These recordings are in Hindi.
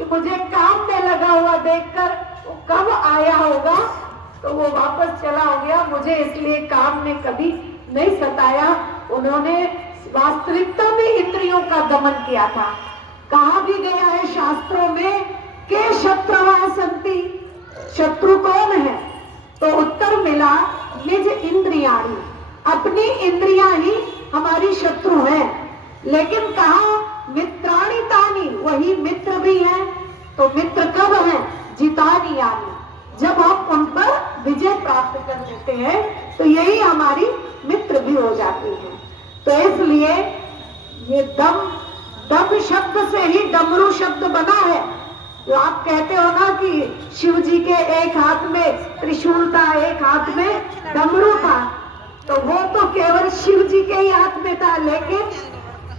कि मुझे काम में लगा हुआ देखकर वो कब आया होगा, तो वो वापस चला हो गया। मुझे इसलिए काम ने कभी नहीं सताया। उन्होंने वास्तविकता में इंद्रियों का दमन किया था। कहा भी गया है शास्त्रों में के शत्रुवा संति, शत्रु कौन है? तो उत्तर मिला निज इंद्रियाणी, अपनी इंद्रियां ही हमारी शत्रु है। लेकिन कहा मित्राणि तानि, वही मित्र भी हैं। तो मित्र कब है? जितानी यानी, जब हम उन पर विजय प्राप्त कर लेते हैं तो यही हमारी मित्र भी हो जाती है। तो इसलिए ये दम शब्द से ही डमरू शब्द बना है। जो आप कहते हो ना कि शिव जी के एक हाथ में त्रिशूल था, एक हाथ में डमरू था, तो वो तो केवल शिव जी के ही हाथ में था। लेकिन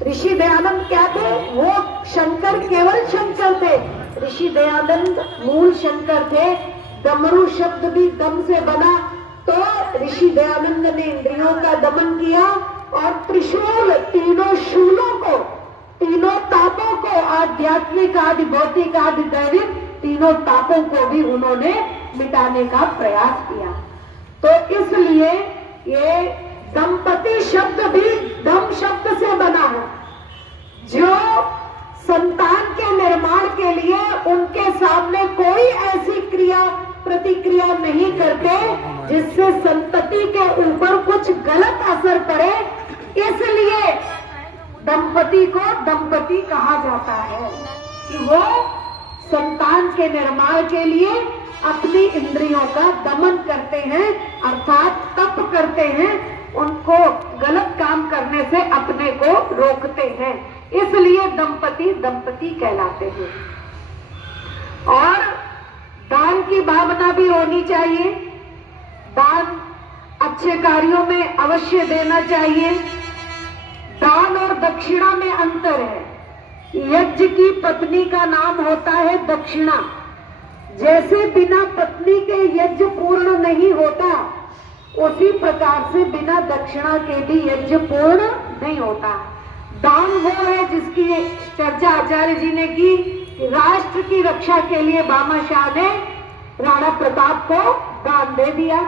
ऋषि दयानंद क्या थे? वो शंकर, केवल शंकर थे। ऋषि दयानंद मूल शंकर थे। डमरू शब्द भी दम से बना। तो ऋषि दयानंद ने इंद्रियों का दमन किया और त्रिशूल, तीनों शूलों को, तीनों तापों को, आध्यात्मिक आदि भौतिक आदि दैविक तीनों तापों को भी उन्होंने मिटाने का प्रयास किया। तो इसलिए ये दंपति शब्द भी दम शब्द से बना है। जो संतान के निर्माण के लिए उनके सामने कोई ऐसी क्रिया प्रतिक्रिया नहीं करते जिससे संतति के ऊपर कुछ गलत असर पड़े, इसलिए दंपति को दंपति कहा जाता है कि वो संतान के निर्माण के लिए अपनी इंद्रियों का दमन करते हैं, अर्थात तप करते हैं, उनको गलत काम करने से अपने को रोकते हैं। इसलिए दंपति दंपति कहलाते हैं। और दान की भावना भी होनी चाहिए। दान अच्छे कार्यों में अवश्य देना चाहिए। दान और दक्षिणा में अंतर है। यज्ञ की पत्नी का नाम होता है दक्षिणा। जैसे बिना पत्नी के यज्ञ पूर्ण नहीं होता, उसी प्रकार से बिना दक्षिणा के भी यज्ञ पूर्ण नहीं होता। दान वो है जिसकी चर्चा आचार्य जी ने की कि राष्ट्र की रक्षा के लिए भामाशाह ने राणा प्रताप को दान दे दिया,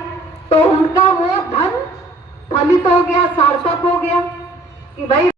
तो उनका वो धन फलित हो गया, सार्थक हो गया कि भाई